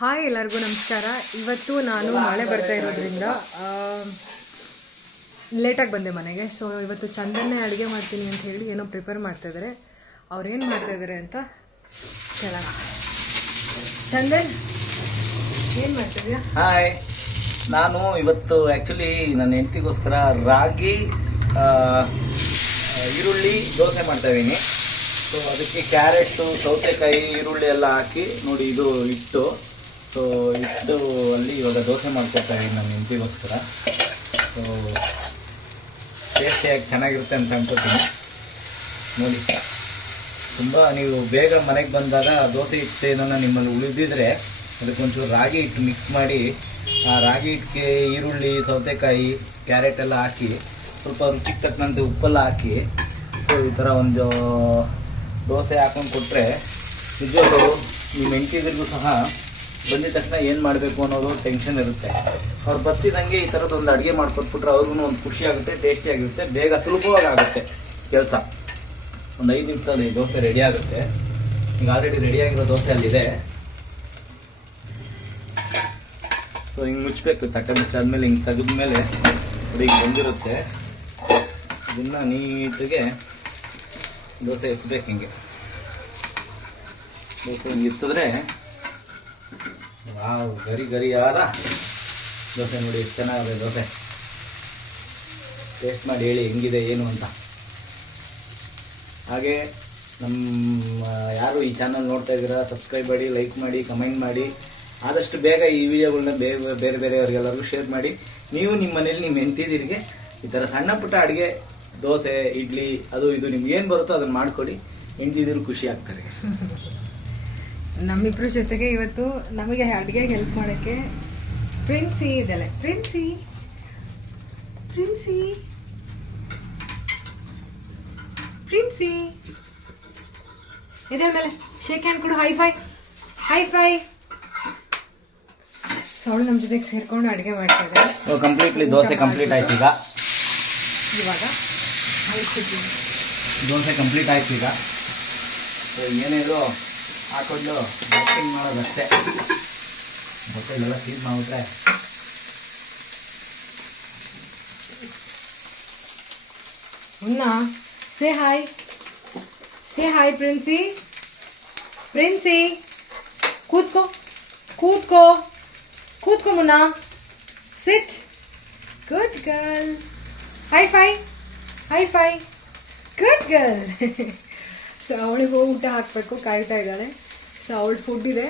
Hi ಎಲ್ಲರಿಗೂ ನಮಸ್ಕಾರ. ಇವತ್ತು ನಾನು ಮಳೆ ಬರ್ತಾ ಇರೋದ್ರಿಂದ ಲೇಟಾಗಿ ಬಂದೆ ಮನೆಗೆ. ಸೊ ಇವತ್ತು ಚಂದನ್ನೇ ಅಡುಗೆ ಮಾಡ್ತೀನಿ ಅಂತ ಹೇಳಿ ಏನೋ ಪ್ರಿಪೇರ್ ಮಾಡ್ತಾಯಿದ್ದಾರೆ. ಅವ್ರೇನು ಮಾಡ್ತಾಯಿದ್ದಾರೆ ಅಂತ ಕೇಳೋಣ. ಚಂದನ್, ಏನು ಮಾಡ್ತಿದ್ಯಾ? ಹಾಯ್, ನಾನು ಇವತ್ತು ಆ್ಯಕ್ಚುಲಿ ನನ್ನ ಹೆಂಡತಿಗೋಸ್ಕರ ರಾಗಿ ಈರುಳ್ಳಿ ದೋಸೆ ಮಾಡ್ತಾಯಿದ್ದೀನಿ. ಸೊ ಅದಕ್ಕೆ ಕ್ಯಾರೆಟು, ಸೌತೆಕಾಯಿ, ಈರುಳ್ಳಿ ಎಲ್ಲ ಹಾಕಿ ನೋಡಿ, ಇದು ಹಿಟ್ಟು. ಸೊ ಹಿಟ್ಟು ಅಲ್ಲಿ ಇವಾಗ ದೋಸೆ ಮಾಡ್ಕೊಡ್ತಾಯಿದ್ದೀನಿ ನನ್ನ ಹೆಂಡತಿಗೋಸ್ಕರ. ಸೊ ಟೇಸ್ಟಿಯಾಗಿ ಚೆನ್ನಾಗಿರುತ್ತೆ ಅಂತ ಅನ್ಕೋತೀನಿ. ನೋಡಿ, ತುಂಬ ನೀವು ಬೇಗ ಮನೆಗೆ ಬಂದಾಗ ದೋಸೆ ಹಿಟ್ಟು ಏನನ್ನ ನಿಮ್ಮಲ್ಲಿ ಉಳಿದಿದ್ರೆ ಅದಕ್ಕೊಂಚೂರು ರಾಗಿ ಹಿಟ್ಟು ಮಿಕ್ಸ್ ಮಾಡಿ, ಆ ರಾಗಿ ಹಿಟ್ಟಿಗೆ ಈರುಳ್ಳಿ, ಸೌತೆಕಾಯಿ, ಕ್ಯಾರೆಟ್ ಎಲ್ಲ ಹಾಕಿ ಸ್ವಲ್ಪ ರುಚಿಗೆ ತಕ್ಕಂತೆ ಉಪ್ಪೆಲ್ಲ ಹಾಕಿ ಸೊ ಈ ಥರ ಒಂದು ದೋಸೆ ಹಾಕೊಂಡು ಕೊಟ್ಟರೆ ನಿಜವಾಗ್ಲೂ ನಿಮ್ಮ ಹೆಂಡತಿಗಳಿಗೂ ಸಹ ಬಂದಿದ ತಕ್ಷಣ ಏನು ಮಾಡಬೇಕು ಅನ್ನೋದು ಟೆನ್ಷನ್ ಇರುತ್ತೆ. ಅವ್ರು ಬರ್ತಿದ್ದಂಗೆ ಈ ಥರದ್ದು ಒಂದು ಅಡುಗೆ ಮಾಡ್ಕೊಟ್ಬಿಟ್ರೆ ಅವ್ರಿಗೂ ಒಂದು ಖುಷಿ ಆಗುತ್ತೆ, ಟೇಸ್ಟಿಯಾಗಿರುತ್ತೆ, ಬೇಗ ಸುಲಭವಾಗಿ ಆಗುತ್ತೆ ಕೆಲಸ. ಒಂದು 5 ನಿಮಿಷದಲ್ಲಿ ದೋಸೆ ರೆಡಿ ಆಗುತ್ತೆ. ಈಗ ಆಲ್ರೆಡಿ ರೆಡಿಯಾಗಿರೋ ದೋಸೆ ಅಲ್ಲಿದೆ. ಸೊ ಹಿಂಗೆ ಮುಚ್ಚಬೇಕು, ತಟ್ಟೆ ಮುಚ್ಚಾದ್ಮೇಲೆ ಹಿಂಗೆ ತೆಗೆದ್ಮೇಲೆ ಅದು ಹಿಂಗೆ ಬಂದಿರುತ್ತೆ. ಇದನ್ನು ನೀಟಾಗೆ ದೋಸೆ ಎತ್ತಬೇಕು. ಹಿಂಗೆ ದೋಸೆ ಹಿಂಗೆ ಎತ್ತಿದ್ರೆ ವಾವ್, ಗರಿ ಗರಿಯಾದ ದೋಸೆ. ನೋಡಿ ಎಷ್ಟು ಚೆನ್ನಾಗಿದೆ ದೋಸೆ. ಟೇಸ್ಟ್ ಮಾಡಿ ಹೇಳಿ ಹೆಂಗಿದೆ ಏನು ಅಂತ. ಹಾಗೆ ನಮ್ಮ ಯಾರು ಈ ಚಾನಲ್ ನೋಡ್ತಾ ಇದ್ದೀರಾ, ಸಬ್ಸ್ಕ್ರೈಬ್ ಮಾಡಿ, ಲೈಕ್ ಮಾಡಿ, ಕಮೆಂಟ್ ಮಾಡಿ. ಆದಷ್ಟು ಬೇಗ ಈ ವಿಡಿಯೋಗಳನ್ನ ಬೇರೆ ಬೇರೆಯವ್ರಿಗೆಲ್ಲರಿಗೂ ಶೇರ್ ಮಾಡಿ. ನೀವು ನಿಮ್ಮ ಮನೇಲಿ ನಿಮ್ಮ ಹೆಂಡತಿದಿರಿಗೆ ಈ ಥರ ಸಣ್ಣ ಪುಟ್ಟ ಅಡುಗೆ, ದೋಸೆ, ಇಡ್ಲಿ, ಅದು ಇದು ನಿಮ್ಗೆ ಏನು ಬರುತ್ತೋ ಅದನ್ನು ಮಾಡ್ಕೊಳ್ಳಿ. ಹೆಂಡತಿದಿರು ಖುಷಿ ಆಗ್ತಾರೆ. ನಮ್ಮಿಬ್ಬರ ಜೊತೆಗೆ ಇವತ್ತು ನಮಗೆ ಅಡುಗೆಗೆ ಹೆಲ್ಪ್ ಮಾಡೋಕ್ಕೆ ಪ್ರಿನ್ಸಿ ಇದ್ದಾಳೆ. ಪ್ರಿನ್ಸಿ ಪ್ರಿನ್ಸಿ ಪ್ರಿನ್ಸಿ ಇದ್ರ ಮೇಲೆ ಶೇಕ್ ಹ್ಯಾಂಡ್ ಕೊಡು. High five, high five. So ಅವಳು ನಮ್ಮ ಜೊತೆಗೆ ಸೇರ್ಕೊಂಡು ಅಡುಗೆ ಮಾಡ್ತಾ ಇದ್ದಾರೆ. ಕಂಪ್ಲೀಟ್ಲಿ ದೋಸೆ ಕಂಪ್ಲೀಟ್ ಆಯ್ತು. ಇವಾಗ ದೋಸೆ ಕಂಪ್ಲೀಟ್ ಆಯ್ತು. ಈಗ ಏನೇನು ಹಾಕೊಂಡು ಬಾಕ್ಸಿಂಗ್ ಮಾಡೋದಷ್ಟೇ. ಬಟ್ಟೆಲ್ಲ ಕ್ಲೀನ್ ಮಾಡಿಬಿಟ್ರೆ ಸೇ ಹಾಯ್, ಸೇ ಹಾಯ್ ಪ್ರಿನ್ಸಿ. ಪ್ರಿನ್ಸಿ ಕೂತ್ಕೋ, ಕೂತ್ಕೋ, ಕೂತ್ಕೋ Munna. Sit. Good girl. High five, high five. Good girl. So ಅವಳಿಗೆ ಊಟ ಹಾಕಬೇಕು, ಕಾಯ್ತಾ ಇದ್ದಾಳೆ. ಸೊ ಅವಳು ಫುಡ್ ಇದೆ,